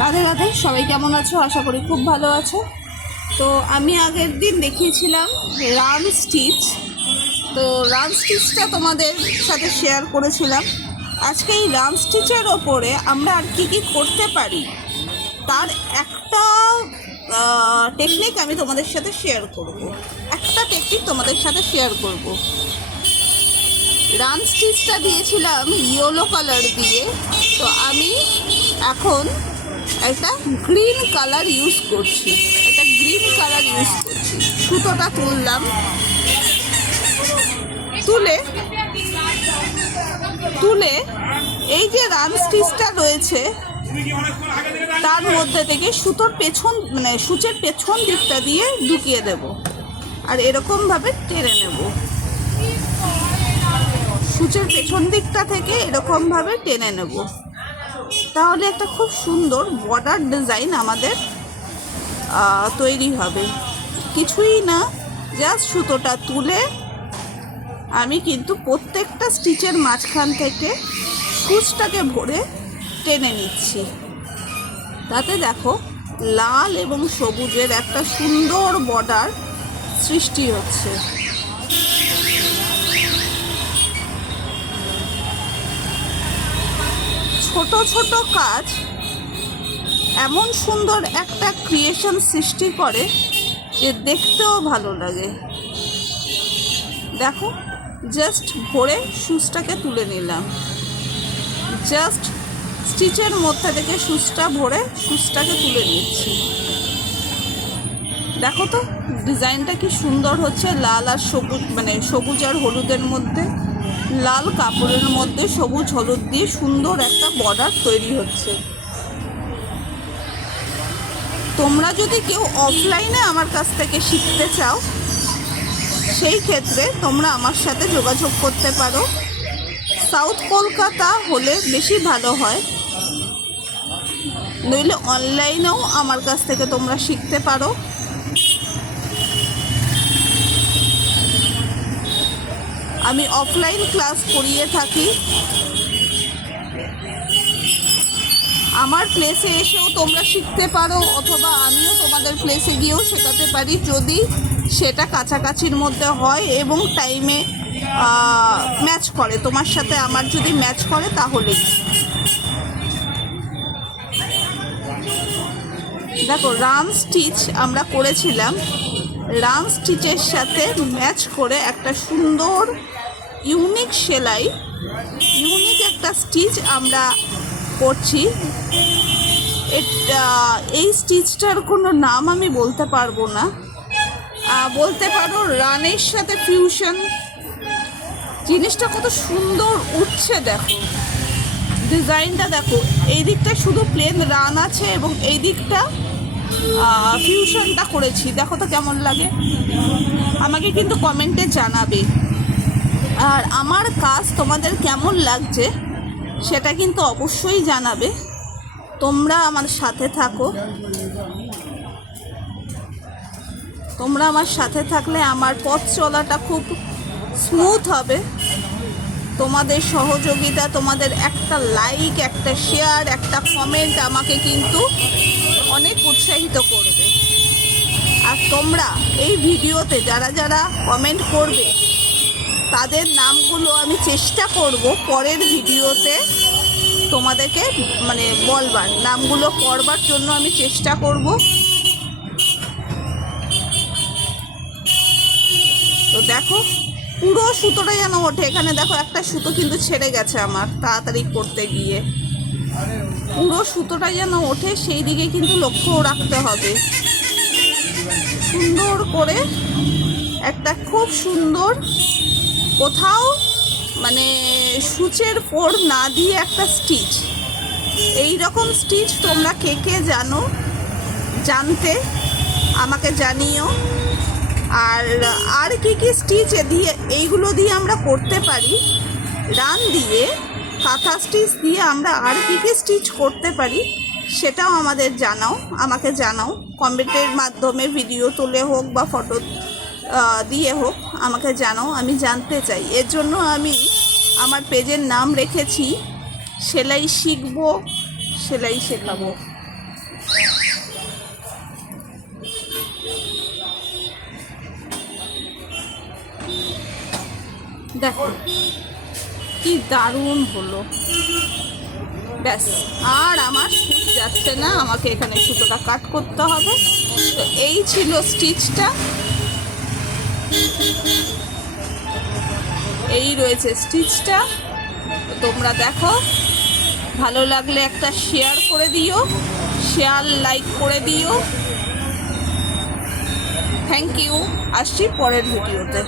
রাধে রাধে, সবাই কেমন আছো? আশা করি খুব ভালো আছো। তো আমি আগের দিন দেখিয়েছিলাম রান স্টিচ। তো রান স্টিচটা তোমাদের সাথে শেয়ার করেছিলাম। আজকে এই রান স্টিচের ওপরে আমরা আর কি করতে পারি তার একটা টেকনিক আমি তোমাদের সাথে শেয়ার করব। রান স্টিচটা দিয়েছিলাম ইয়েলো কালার দিয়ে, তো আমি এখন একটা গ্রিন কালার ইউজ করছি। সুতোটা তুললাম, তুলে এই যে রান স্টিচটা রয়েছে তার মধ্যে থেকে সুতোর পেছন মানে সূচের পেছন দিকটা দিয়ে ঢুকিয়ে দেব, আর এরকমভাবে টেনে নেব। সূচের পেছন দিকটা থেকে এরকমভাবে টেনে নেব, তাহলে একটা খুব সুন্দর বর্ডার ডিজাইন আমাদের তৈরি হবে। কিছুই না, জাস্ট সুতোটা তুলে আমি কিন্তু প্রত্যেকটা স্টিচের মাঝখান থেকে সূচটাকে ভরে টেনে নিচ্ছি। তাতে দেখো লাল এবং সবুজের একটা সুন্দর বর্ডার সৃষ্টি হচ্ছে। ছোট ছোট কাজ এমন সুন্দর একটা ক্রিয়েশন সৃষ্টি করে যে দেখতেও ভালো লাগে। দেখো, জাস্ট ভরে সুচটাকে তুলে নিলাম, জাস্ট স্টিচের মধ্যে থেকে সুচটা ভরে সুচটাকে তুলে নিচ্ছি। দেখো তো ডিজাইনটা কি সুন্দর হচ্ছে, লাল আর সবুজ মানে সবুজ আর হলুদের মধ্যে, লাল কাপড়ের মধ্যে সবুজ হলুদ দিয়ে সুন্দর একটা বর্ডার তৈরি হচ্ছে। তোমরা যদি কেউ অফলাইনে আমার কাছ থেকে শিখতে চাও, সেই ক্ষেত্রে তোমরা আমার সাথে যোগাযোগ করতে পারো। সাউথ কলকাতা হলে বেশি ভালো হয়, নইলে অনলাইনেও আমার কাছ থেকে তোমরা শিখতে পারো। আমি অফলাইন ক্লাস করিয়ে থাকি। আমার প্লেসে এসেও তোমরা শিখতে পারো, অথবা আমিও তোমাদের প্লেসে গিয়েও শেখাতে পারি, যদি সেটা কাছাকাছির মধ্যে হয় এবং টাইমে ম্যাচ করে, তোমার সাথে আমার যদি ম্যাচ করে তাহলে। দেখো, রান স্টিচ আমরা করেছিলাম, রান স্টিচের সাথে ম্যাচ করে একটা সুন্দর ইউনিক সেলাই, ইউনিক একটা স্টিচ আমরা করছি। এই স্টিচটার কোনো নাম আমি বলতে পারবো না, বলতে পারো রানের সাথে ফিউশন। জিনিসটা কত সুন্দর উঠছে, দেখো ডিজাইনটা, দেখো এই দিকটা শুধু প্লেন রান আছে এবং এই দিকটা ফিউশনটা করেছি। দেখো তো কেমন লাগে, আমাকে কিন্তু কমেন্টে জানাবে। আর আমার কাজ তোমাদের কেমন লাগছে সেটা কিন্তু অবশ্যই জানাবে। তোমরা আমার সাথে থাকো, তোমরা আমার সাথে থাকলে আমার পথ চলাটা খুব স্মুথ হবে। তোমাদের সহযোগিতা, তোমাদের একটা লাইক, একটা শেয়ার, একটা কমেন্ট আমাকে কিন্তু অনেক উৎসাহিত করবে। আর তোমরা এই ভিডিওতে যারা যারা কমেন্ট করবে তাদের নামগুলো আমি চেষ্টা করব পরের ভিডিওতে তোমাদেরকে মানে বলবার, নামগুলো পড়বার জন্য আমি চেষ্টা করব। তো দেখো পুরো সুতোটা যেন ওঠে। এখানে দেখো একটা সুতো কিন্তু ছেড়ে গেছে আমার তাড়াতাড়ি করতে গিয়ে। পুরো সুতোটা যেন ওঠে সেই দিকে কিন্তু লক্ষ্য রাখতে হবে। সুন্দর করে একটা খুব সুন্দর, কোথাও মানে সূচের ফোড় না দিয়ে একটা স্টিচ, এই রকম স্টিচ তোমরা কে কে জানতে আমাকে জানিও। আর কি স্টিচ দিয়ে এইগুলো দিয়ে আমরা করতে পারি, রান দিয়ে, কাঁথা স্টিচ দিয়ে আমরা আর কি স্টিচ করতে পারি সেটাও আমাকে জানাও কমেন্টের মাধ্যমে, ভিডিও তুলে হোক বা ফটো দিয়ে হোক আমাকে জানাও, আমি জানতে চাই। এর জন্য আমি আমার পেজের নাম রেখেছি সেলাই শিখবো, সেলাই শেখাবো। দেখো কি দারুণ হলো। ব্যাস, আর আমার সুচ যাচ্ছে না, আমাকে এখানে সুতোটা কাট করতে হবে। তো এই ছিল স্টিচটা, এই রয়েছে স্টিচটা। তোমরা দেখো, ভালো লাগলে একটা শেয়ার করে দিও, শেয়ার লাইক করে দিও। থ্যাংক ইউ, আসছি পরের ভিডিওতে।